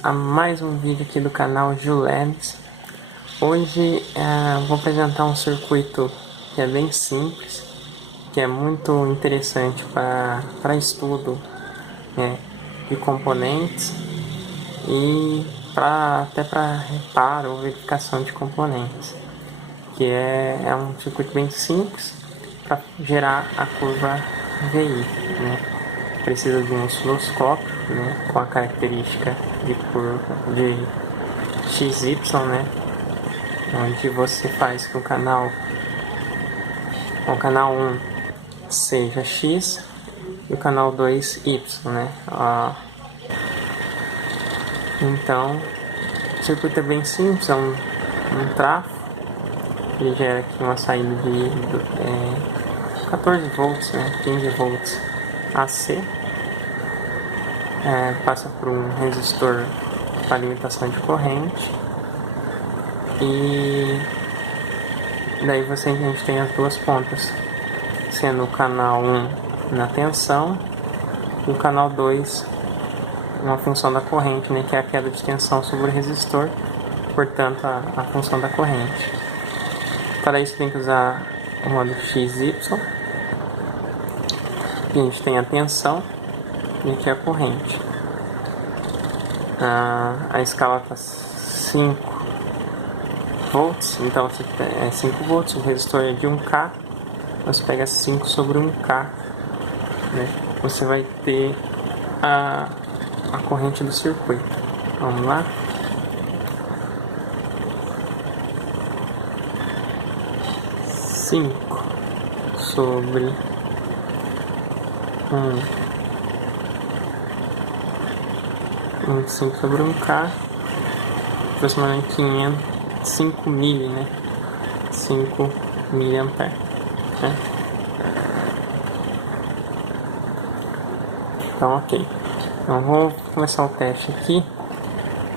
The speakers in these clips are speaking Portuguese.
A mais um vídeo aqui do canal Julebs. Hoje vou apresentar um circuito que é bem simples, que é muito interessante para estudo, né, de componentes e até para reparo ou verificação de componentes, que é um circuito bem simples para gerar a curva VI, né? Precisa de um osciloscópio, né, com a característica de curva de XY, né, onde você faz que o canal 1 seja X e o canal 2 Y, né. Então o circuito é bem simples, é um trafo, ele gera aqui uma saída de 14 volts, né, 15 volts AC, passa por um resistor para limitação de corrente, e daí a gente tem as duas pontas, sendo o canal 1 na tensão e o canal 2 uma função da corrente, né, que é a queda de tensão sobre o resistor, portanto a função da corrente. Para isso tem que usar o modo XY. A gente tem a tensão e aqui a corrente. A escala está 5 volts, então é 5 volts, o resistor é de 1K, você pega 5 sobre 1K, né? Você vai ter a corrente do circuito. Vamos lá? Cinco sobre 5 sobre 1K, aproximadamente 5 mili, né? 5 miliampere, né? Então, ok. Então, vou começar o teste aqui,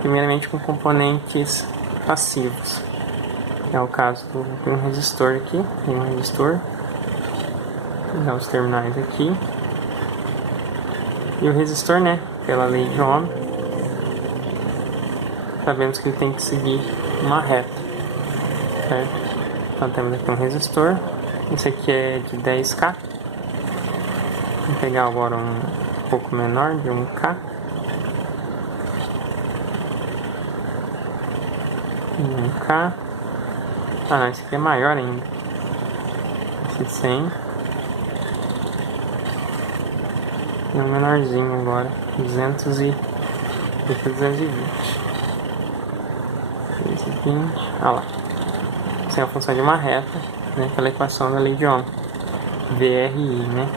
primeiramente com componentes passivos. É o caso de um resistor aqui, tem um resistor, vou dar os terminais aqui, e o resistor, né, pela lei de Ohm, sabemos que ele tem que seguir uma reta, certo? Então temos aqui um resistor, esse aqui é de 10K, vou pegar agora um pouco menor, de 1K, 1K, não, esse aqui é maior ainda, esse 100, e um menorzinho agora, 220, 220, olha lá, essa é a função de uma reta, né, pela equação da lei de Ohm, VRI, né.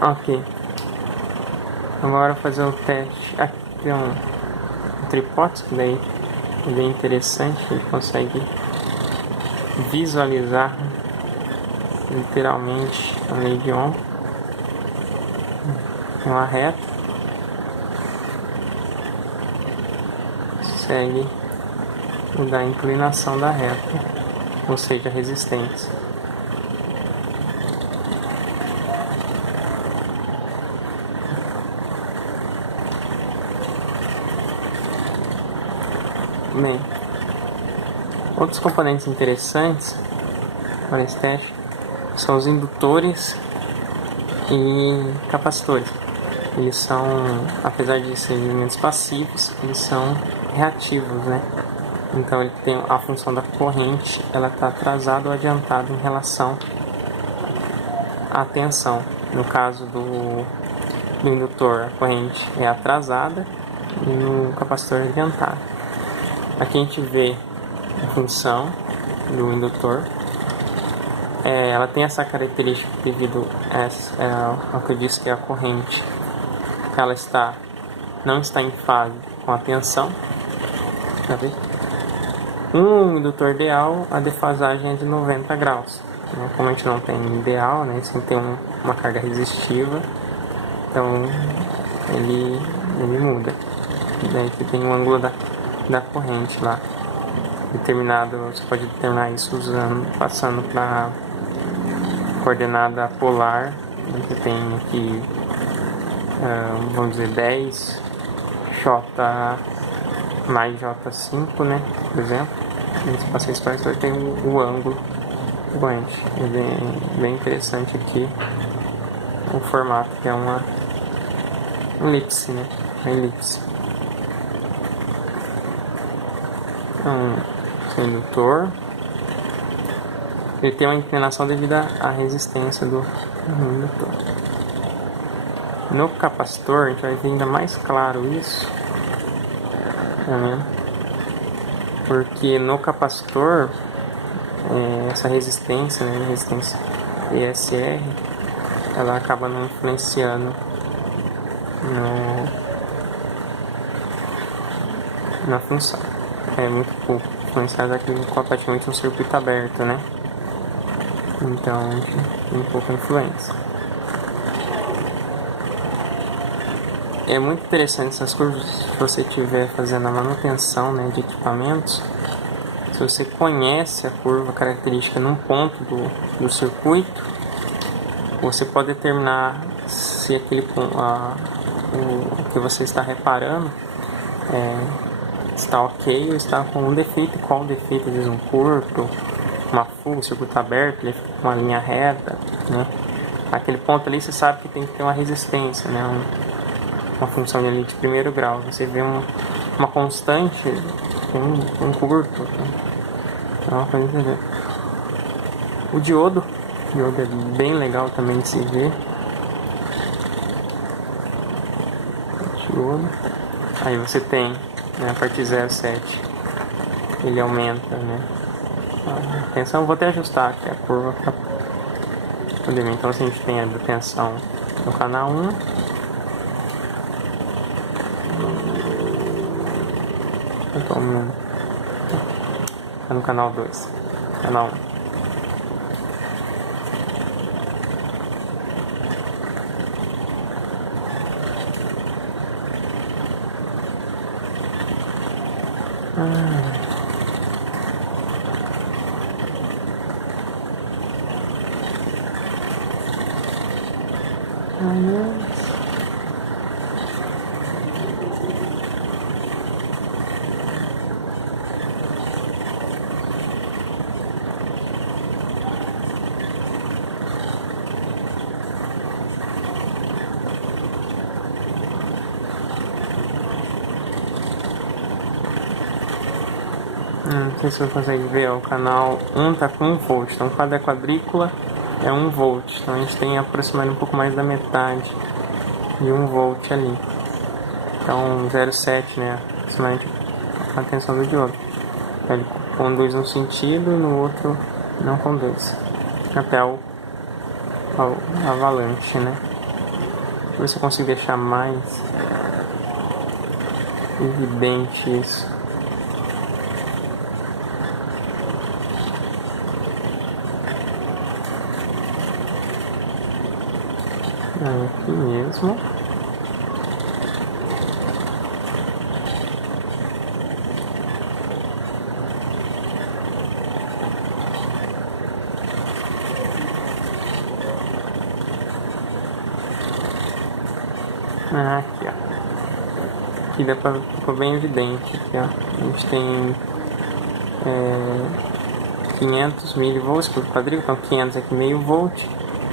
Ok, agora fazer o teste. Aqui tem um tripótico, que daí é bem interessante, ele consegue visualizar literalmente a lei de Ohm. Uma reta, segue mudar a inclinação da reta, ou seja, a resistência. Bem, outros componentes interessantes para esse teste são os indutores e capacitores. Eles são, apesar de serem elementos passivos, eles são reativos, né? Então ele tem a função da corrente, ela está atrasada ou adiantada em relação à tensão. No caso do indutor, a corrente é atrasada e no capacitor é adiantada. Aqui a gente vê a função do indutor. Ela tem essa característica devido ao que eu disse, que é a corrente, ela não está em fase com a tensão. Tá vendo? Um indutor ideal, a defasagem é de 90 graus, né? Como a gente não tem ideal, né, sem ter uma carga resistiva, então ele muda. Daí aqui tem o ângulo da corrente lá determinado, você pode determinar isso passando para coordenada polar Você tem aqui, vamos dizer, 10 J mais J5, né? Por exemplo. E se passar isso, você vai ter o ângulo do ente. É bem interessante aqui o formato, que é uma elipse, né? Uma elipse. Então, seu indutor, ele tem uma inclinação devido à resistência do indutor. No capacitor, a gente vai ver ainda mais claro isso, tá vendo? Porque no capacitor, essa resistência, né, resistência ESR, ela acaba não influenciando na função. É muito pouco influenciado aqui completamente no circuito aberto, né? Então tem pouca influência. É muito interessante essas curvas se você estiver fazendo a manutenção, né, de equipamentos. Se você conhece a curva característica num ponto do circuito, você pode determinar se aquele o que você está reparando está ok ou está com um defeito. E qual o defeito? Às vezes um curto, uma fuga, o circuito aberto, ele fica com uma linha reta, né? Aquele ponto ali você sabe que tem que ter uma resistência, né? Uma função ali de primeiro grau. Você vê uma constante, tem um curto, é uma coisa de ver. O diodo é bem legal também de se ver. Diodo. Aí você tem, né, a partir de 0,7 ele aumenta, né, a tensão. Vou até ajustar aqui a curva para poder ver. Então, se a gente tem a tensão no canal 1, tá no canal 2, canal 1. Não sei se você consegue ver, ó, o canal 1 tá com 1 volt, então cada quadrícula é 1 volt, então a gente tem aproximadamente um pouco mais da metade de 1 volt ali. Então 0,7, né, aproximadamente a tensão do diodo. Então, ele conduz num sentido e no outro não conduz, até o avalanche, né. Deixa eu ver se eu consigo deixar mais evidente isso. Aqui mesmo. Aqui, ó. Aqui ficou bem evidente. Aqui, ó. A gente tem 500 milivolts por quadrícula, então 500 aqui, meio volt.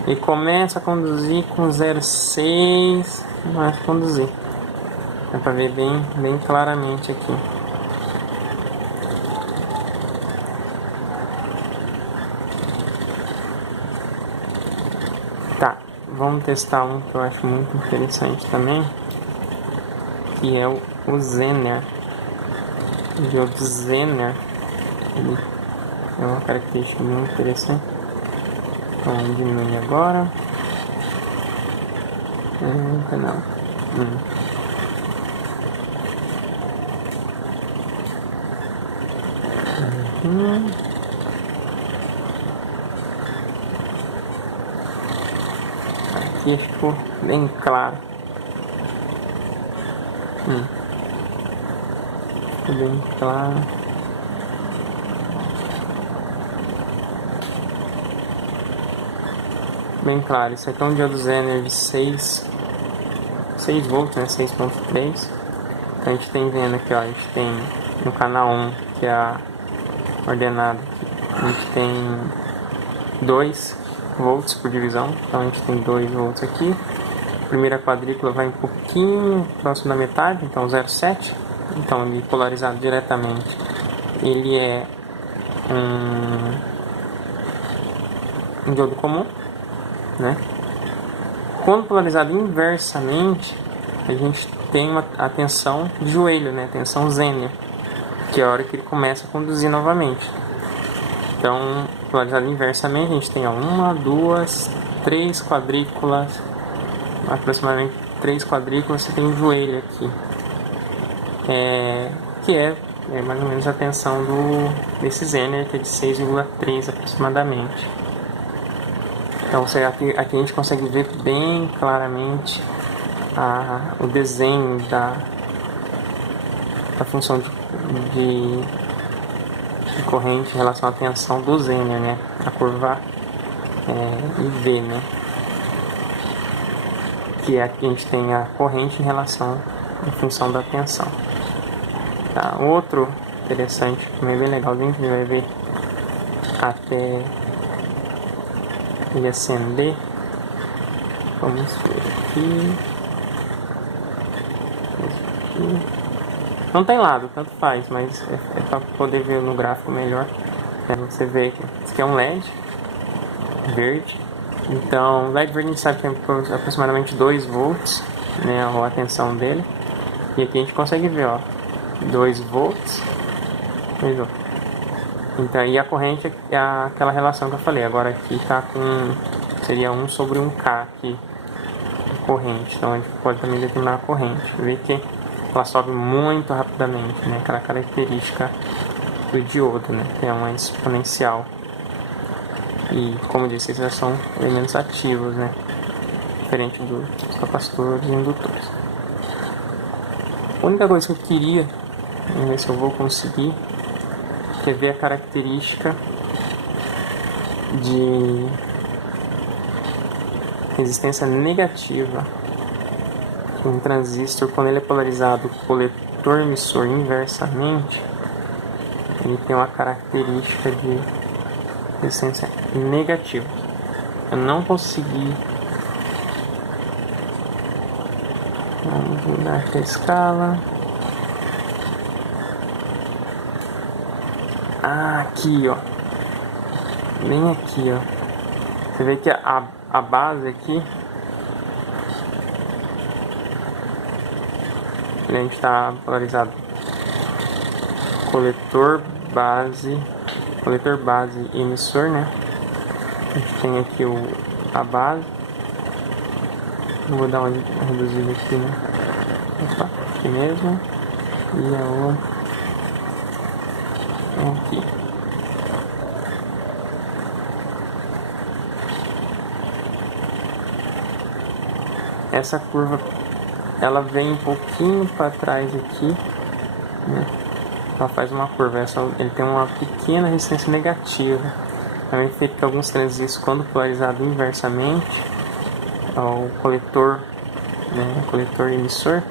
E começa a conduzir com 0,6, vai conduzir. Dá pra ver bem claramente aqui. Tá, vamos testar um que eu acho muito interessante também, que é o Zener. O diodo Zener, ele é uma característica muito interessante. Então diminui agora. Canal. Aqui ficou bem claro. Ficou bem claro. bem claro. Isso aqui é um diodo Zener de 6 volts, né? 6.3. Então a gente tem vendo aqui, ó, a gente tem no canal 1, que é a ordenada aqui, a gente tem 2 volts por divisão, então a gente tem 2 volts aqui. A primeira quadrícula vai um pouquinho próximo da metade, então 0,7. Então ele polarizado diretamente, ele é um diodo comum, né? Quando polarizado inversamente, a gente tem a tensão de joelho, né? A tensão Zener, que é a hora que ele começa a conduzir novamente. Então, polarizado inversamente, a gente tem 1, 2, 3 quadrículas, aproximadamente 3 quadrículas, você tem um joelho aqui, que é mais ou menos a tensão desse Zener, que é de 6,3 aproximadamente. Então aqui a gente consegue ver bem claramente o desenho da função de corrente em relação à tensão do Zener, né? A curva IV, né? Que aqui a gente tem a corrente em função da tensão. Tá? Outro interessante, também bem legal, a gente vai ver até ele acender. Vamos ver aqui. Não tem lado, tanto faz, mas é para poder ver no gráfico melhor. Você vê que esse aqui é um LED verde. Então, LED verde a gente sabe que tem aproximadamente 2 volts, né, a tensão dele. E aqui a gente consegue ver, ó, 2 volts. Então, e a corrente é aquela relação que eu falei. Agora aqui tá com, seria 1 sobre 1K aqui, de corrente. Então a gente pode também determinar a corrente. Ver que ela sobe muito rapidamente, né? Aquela característica do diodo, né? Que é uma exponencial. E como eu disse, esses são elementos ativos, né? Diferente dos capacitores e indutores. A única coisa que eu queria, vamos ver se eu vou conseguir, é ver a característica de resistência negativa de um transistor quando ele é polarizado coletor emissor inversamente. Ele tem uma característica de resistência negativa. Eu não consegui. Vamos mudar aqui a escala. Aqui, ó. Bem aqui, ó. Você vê que a base aqui, a gente está polarizado coletor, base e emissor, né? A gente tem aqui a base. Vou dar uma reduzida aqui, né? Opa, aqui mesmo. E a outra aqui. Essa curva, ela vem um pouquinho para trás aqui, né? Ela faz uma curva, ele tem uma pequena resistência negativa. Também feito que alguns transistores, quando polarizado inversamente, o coletor, né, o coletor emissor,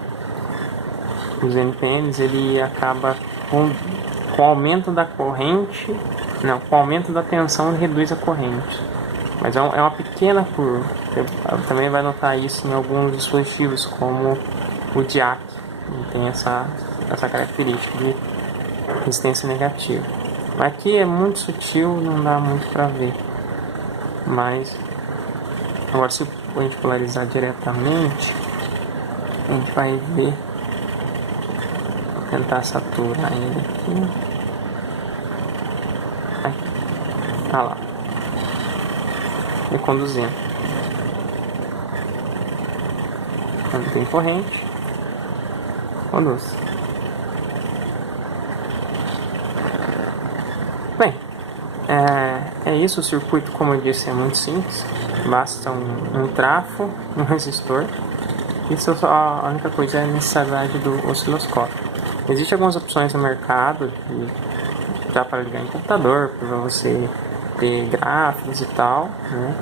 os NPNs, ele acaba com o aumento da corrente, não, com o aumento da tensão ele reduz a corrente. Mas é uma pequena curva. Você também vai notar isso em alguns dispositivos, como o DIAC, ele tem essa característica de resistência negativa. Aqui é muito sutil, não dá muito para ver. Mas agora, se a gente polarizar diretamente, a gente vai ver. Vou tentar saturar ele aqui. Ah lá. Reconduzindo. Quando tem corrente, conduz. Bem, é isso. O circuito, como eu disse, é muito simples. Basta um trafo, um resistor. Isso a única coisa é a necessidade do osciloscópio. Existem algumas opções no mercado já para ligar em computador, para você ter gráficos e tal, né?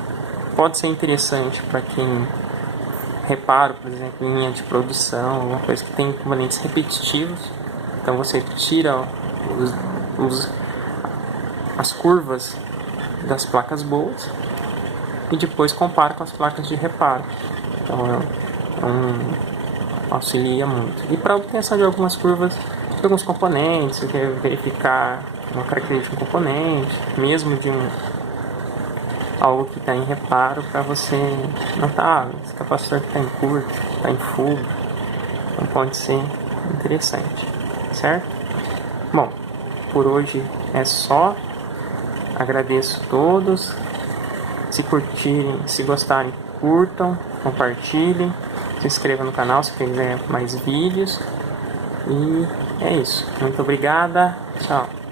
pode ser interessante para quem repara, por exemplo, em linha de produção, alguma coisa que tem componentes repetitivos. Então você tira as curvas das placas boas e depois compara com as placas de reparo. Então auxilia muito. E para obtenção de algumas curvas de alguns componentes, você quer verificar uma característica de um componente, mesmo de algo que está em reparo, para você notar esse capacitor que está em curto, está em fuga. Então pode ser interessante, certo? Bom, por hoje é só. Agradeço a todos. Se curtirem, se gostarem, curtam, compartilhem, se inscrevam no canal se quiser mais vídeos. E é isso. Muito obrigada. Tchau.